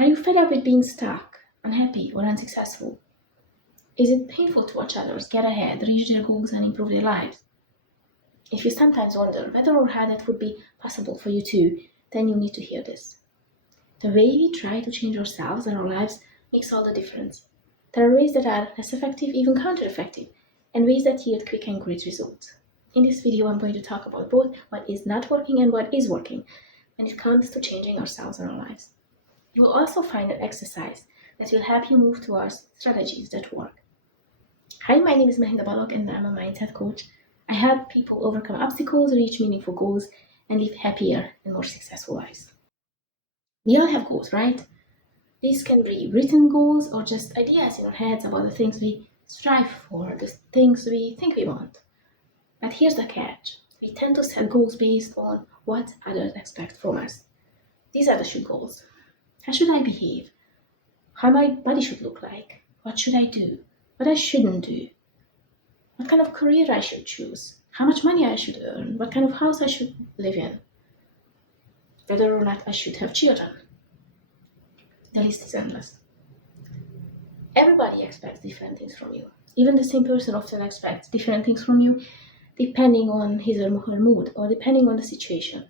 Are you fed up with being stuck, unhappy, or unsuccessful? Is it painful to watch others get ahead, reach their goals, and improve their lives? If you sometimes wonder whether or how that would be possible for you too, then you need to hear this. The way we try to change ourselves and our lives makes all the difference. There are ways that are less effective, even counter-effective, and ways that yield quick and great results. In this video, I'm going to talk about both what is not working and what is working when it comes to changing ourselves and our lives. You will also find an exercise that will help you move towards strategies that work. Hi, my name is Melinda Balogh and I'm a mindset coach. I help people overcome obstacles, reach meaningful goals, and live happier and more successful lives. We all have goals, right? These can be written goals or just ideas in our heads about the things we strive for, the things we think we want. But here's the catch. We tend to set goals based on what others expect from us. These are the should goals. How should I behave? How my body should look like? What should I do? What I shouldn't do? What kind of career I should choose? How much money I should earn? What kind of house I should live in? Whether or not I should have children. The list is endless. Everybody expects different things from you. Even the same person often expects different things from you, depending on his or her mood or depending on the situation.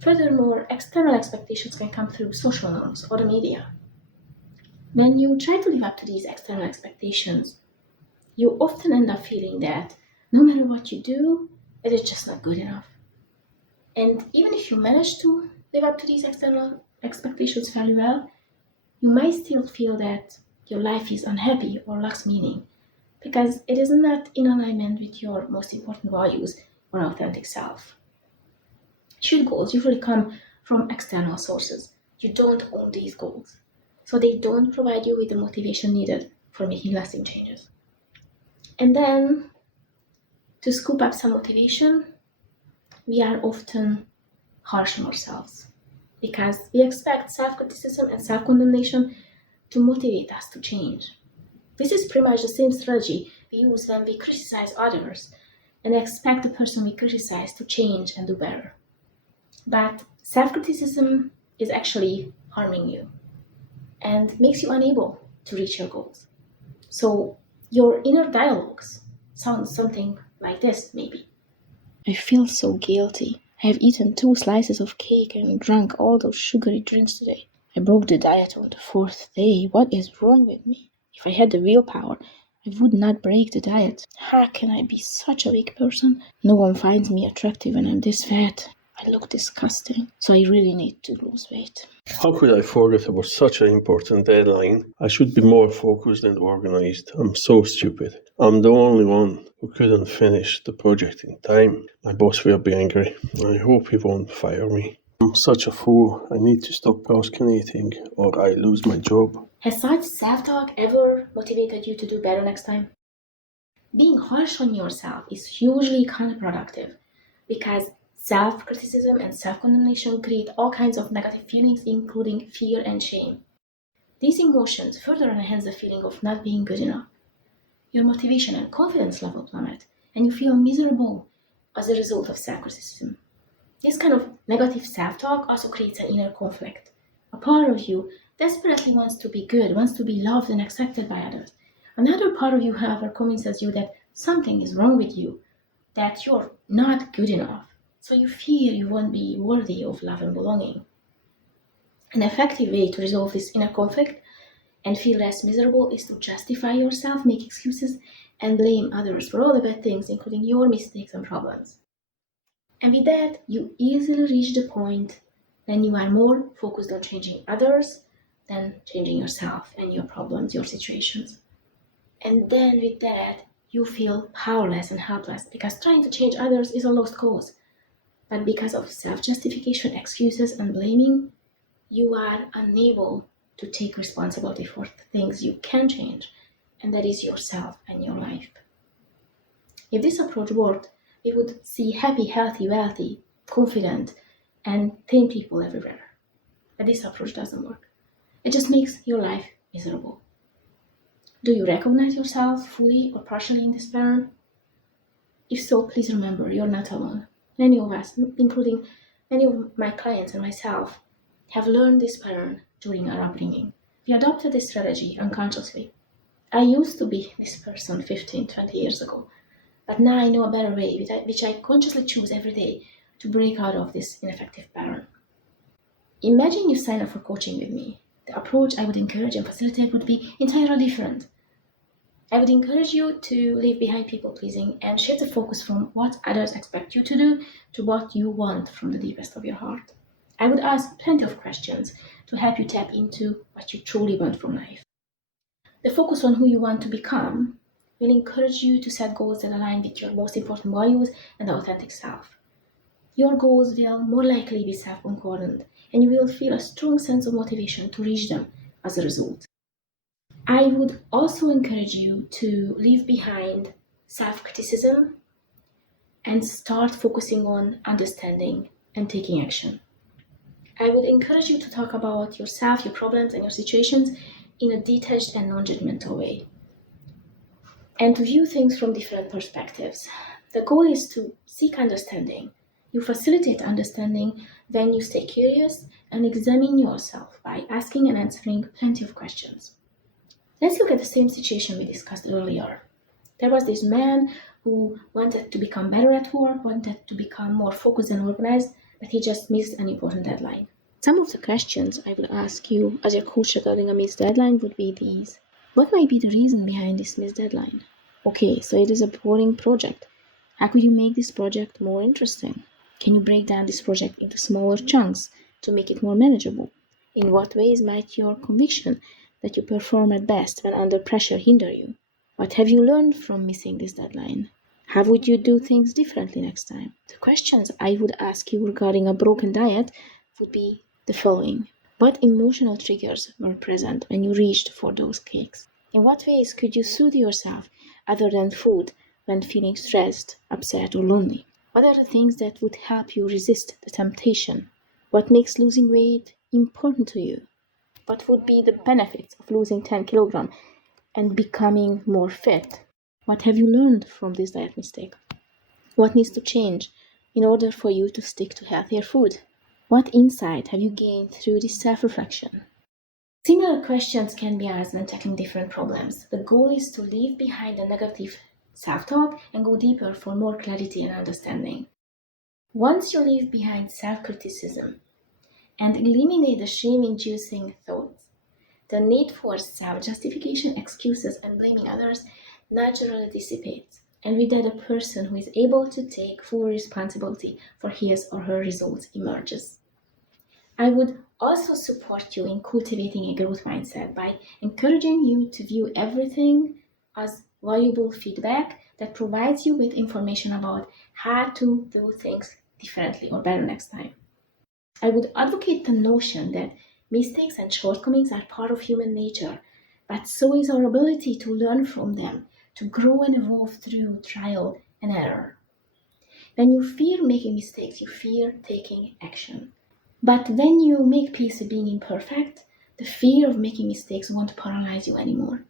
Furthermore, external expectations can come through social norms or the media. When you try to live up to these external expectations, you often end up feeling that no matter what you do, it is just not good enough. And even if you manage to live up to these external expectations fairly well, you might still feel that your life is unhappy or lacks meaning because it is not in alignment with your most important values or authentic self. Should goals usually come from external sources. You don't own these goals, so they don't provide you with the motivation needed for making lasting changes. And then, to scoop up some motivation, we are often harsh on ourselves because we expect self-criticism and self-condemnation to motivate us to change. This is pretty much the same strategy we use when we criticize others and expect the person we criticize to change and do better. But self-criticism is actually harming you and makes you unable to reach your goals. So your inner dialogues sound something like this, maybe. I feel so guilty. I have eaten 2 slices of cake and drunk all those sugary drinks today. I broke the diet on the 4th day. What is wrong with me? If I had the willpower, I would not break the diet. How can I be such a weak person? No one finds me attractive when I'm this fat. I look disgusting, so I really need to lose weight. How could I forget about such an important deadline? I should be more focused and organized. I'm so stupid. I'm the only one who couldn't finish the project in time. My boss will be angry. I hope he won't fire me. I'm such a fool. I need to stop procrastinating or I lose my job. Has such self-talk ever motivated you to do better next time? Being harsh on yourself is hugely counterproductive because self-criticism and self-condemnation create all kinds of negative feelings, including fear and shame. These emotions further enhance the feeling of not being good enough. Your motivation and confidence level plummet, and you feel miserable as a result of self-criticism. This kind of negative self-talk also creates an inner conflict. A part of you desperately wants to be good, wants to be loved and accepted by others. Another part of you, however, convinces you that something is wrong with you, that you're not good enough. So you fear you won't be worthy of love and belonging. An effective way to resolve this inner conflict and feel less miserable is to justify yourself, make excuses, and blame others for all the bad things, including your mistakes and problems. And with that, you easily reach the point when you are more focused on changing others than changing yourself and your problems, your situations. And then with that, you feel powerless and helpless because trying to change others is a lost cause. But because of self-justification, excuses, and blaming, you are unable to take responsibility for the things you can change, and that is yourself and your life. If this approach worked, we would see happy, healthy, wealthy, confident, and thin people everywhere. But this approach doesn't work. It just makes your life miserable. Do you recognize yourself fully or partially in this pattern? If so, please remember, you're not alone. Many of us, including many of my clients and myself, have learned this pattern during our upbringing. We adopted this strategy unconsciously. I used to be this person 15, 20 years ago, but now I know a better way, which I consciously choose every day to break out of this ineffective pattern. Imagine you sign up for coaching with me. The approach I would encourage and facilitate would be entirely different. I would encourage you to leave behind people pleasing and shift the focus from what others expect you to do to what you want from the deepest of your heart. I would ask plenty of questions to help you tap into what you truly want from life. The focus on who you want to become will encourage you to set goals that align with your most important values and authentic self. Your goals will more likely be self-concordant, and you will feel a strong sense of motivation to reach them as a result. I would also encourage you to leave behind self-criticism and start focusing on understanding and taking action. I would encourage you to talk about yourself, your problems, and your situations in a detached and non-judgmental way, and to view things from different perspectives. The goal is to seek understanding. You facilitate understanding when you stay curious and examine yourself by asking and answering plenty of questions. Let's look at the same situation we discussed earlier. There was this man who wanted to become better at work, wanted to become more focused and organized, but he just missed an important deadline. Some of the questions I would ask you as your coach regarding a missed deadline would be these. What might be the reason behind this missed deadline? Okay, so it is a boring project. How could you make this project more interesting? Can you break down this project into smaller chunks to make it more manageable? In what ways might your conviction that you perform at best when under pressure hinder you? What have you learned from missing this deadline? How would you do things differently next time? The questions I would ask you regarding a broken diet would be the following. What emotional triggers were present when you reached for those cakes? In what ways could you soothe yourself other than food when feeling stressed, upset, or lonely? What are the things that would help you resist the temptation? What makes losing weight important to you? What would be the benefits of losing 10 kilograms and becoming more fit? What have you learned from this diet mistake? What needs to change in order for you to stick to healthier food? What insight have you gained through this self-reflection? Similar questions can be asked when tackling different problems. The goal is to leave behind the negative self-talk and go deeper for more clarity and understanding. Once you leave behind self-criticism and eliminate the shame-inducing thoughts, the need for self-justification, excuses, and blaming others naturally dissipates, and with that a person who is able to take full responsibility for his or her results emerges. I would also support you in cultivating a growth mindset by encouraging you to view everything as valuable feedback that provides you with information about how to do things differently or better next time. I would advocate the notion that mistakes and shortcomings are part of human nature, but so is our ability to learn from them, to grow and evolve through trial and error. When you fear making mistakes, you fear taking action. But when you make peace with being imperfect, the fear of making mistakes won't paralyze you anymore.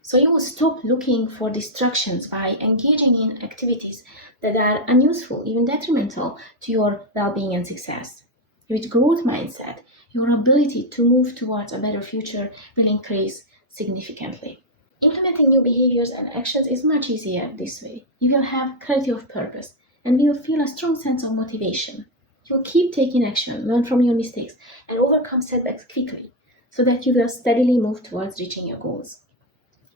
So you will stop looking for distractions by engaging in activities that are unuseful, even detrimental to your well-being and success. With growth mindset, your ability to move towards a better future will increase significantly. Implementing new behaviors and actions is much easier this way. You will have clarity of purpose and will feel a strong sense of motivation. You will keep taking action, learn from your mistakes, and overcome setbacks quickly so that you will steadily move towards reaching your goals.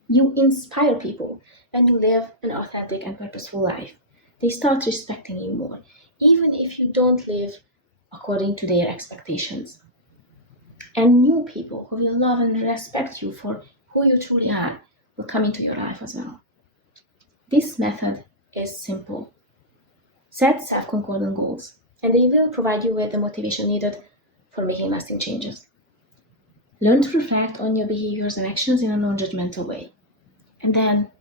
You inspire people when you live an authentic and purposeful life. They start respecting you more, even if you don't live according to their expectations. And new people who will love and respect you for who you truly are will come into your life as well. This method is simple. Set self-concordant goals, and they will provide you with the motivation needed for making lasting changes. Learn to reflect on your behaviors and actions in a non-judgmental way. And then,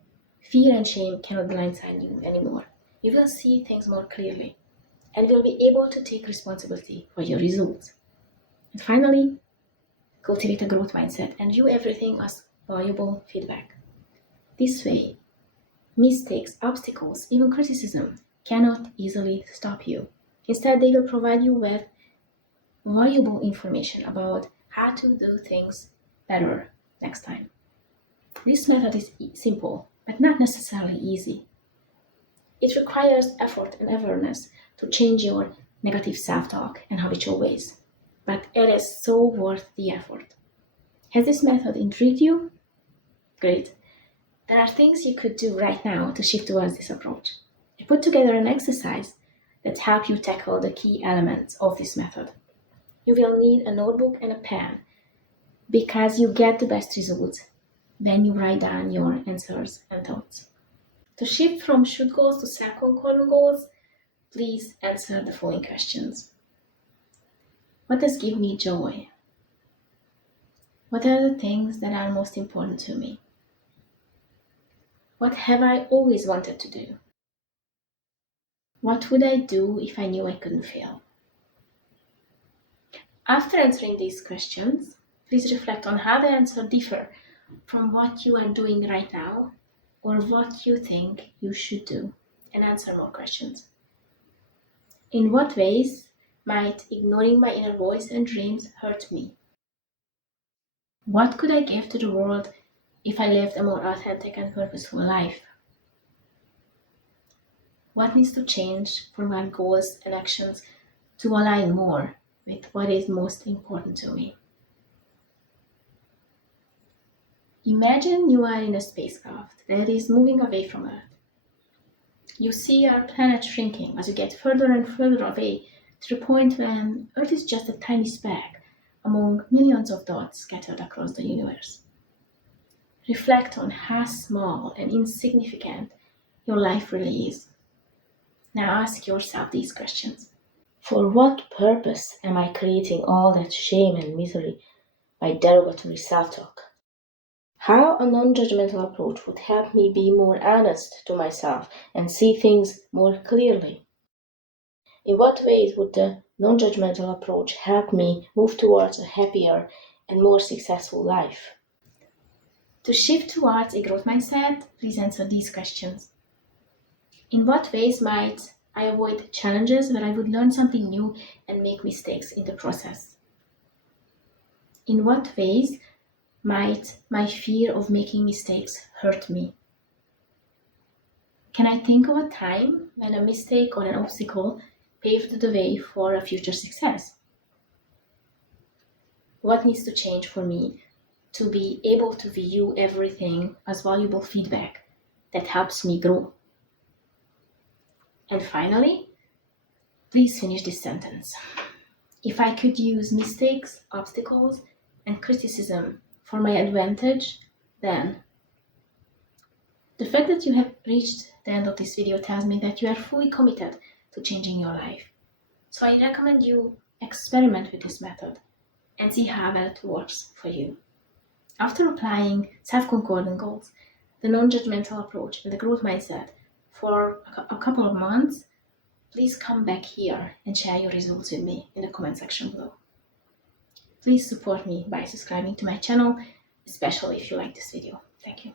fear and shame cannot blindside you anymore. You will see things more clearly and will be able to take responsibility for your results. And finally, cultivate a growth mindset and view everything as valuable feedback. This way, mistakes, obstacles, even criticism cannot easily stop you. Instead, they will provide you with valuable information about how to do things better next time. This method is simple, but not necessarily easy. It requires effort and awareness to change your negative self-talk and habitual ways, but it is so worth the effort. Has this method intrigued you? Great. There are things you could do right now to shift towards this approach. I put together an exercise that helps you tackle the key elements of this method. You will need a notebook and a pen because you get the best results when you write down your answers and thoughts. To shift from should goals to self-concordant goals, please answer the following questions. What does give me joy? What are the things that are most important to me? What have I always wanted to do? What would I do if I knew I couldn't fail? After answering these questions, please reflect on how the answers differ from what you are doing right now or what you think you should do, and answer more questions. In what ways might ignoring my inner voice and dreams hurt me? What could I give to the world if I lived a more authentic and purposeful life? What needs to change for my goals and actions to align more with what is most important to me? Imagine you are in a spacecraft that is moving away from Earth. You see our planet shrinking as you get further and further away to the point when Earth is just a tiny speck among millions of dots scattered across the universe. Reflect on how small and insignificant your life really is. Now ask yourself these questions. For what purpose am I creating all that shame and misery by derogatory self-talk? How a non-judgmental approach would help me be more honest to myself and see things more clearly? In what ways would the non-judgmental approach help me move towards a happier and more successful life? To shift towards a growth mindset, please answer these questions. In what ways might I avoid challenges where I would learn something new and make mistakes in the process? In what ways might my fear of making mistakes hurt me? Can I think of a time when a mistake or an obstacle paved the way for a future success? What needs to change for me to be able to view everything as valuable feedback that helps me grow? And finally, please finish this sentence. If I could use mistakes, obstacles, and criticism for my advantage, then. The fact that you have reached the end of this video tells me that you are fully committed to changing your life. So I recommend you experiment with this method and see how well it works for you. After applying self-concordant goals, the non-judgmental approach, and the growth mindset for a couple of months, please come back here and share your results with me in the comment section below. Please support me by subscribing to my channel, especially if you like this video. Thank you.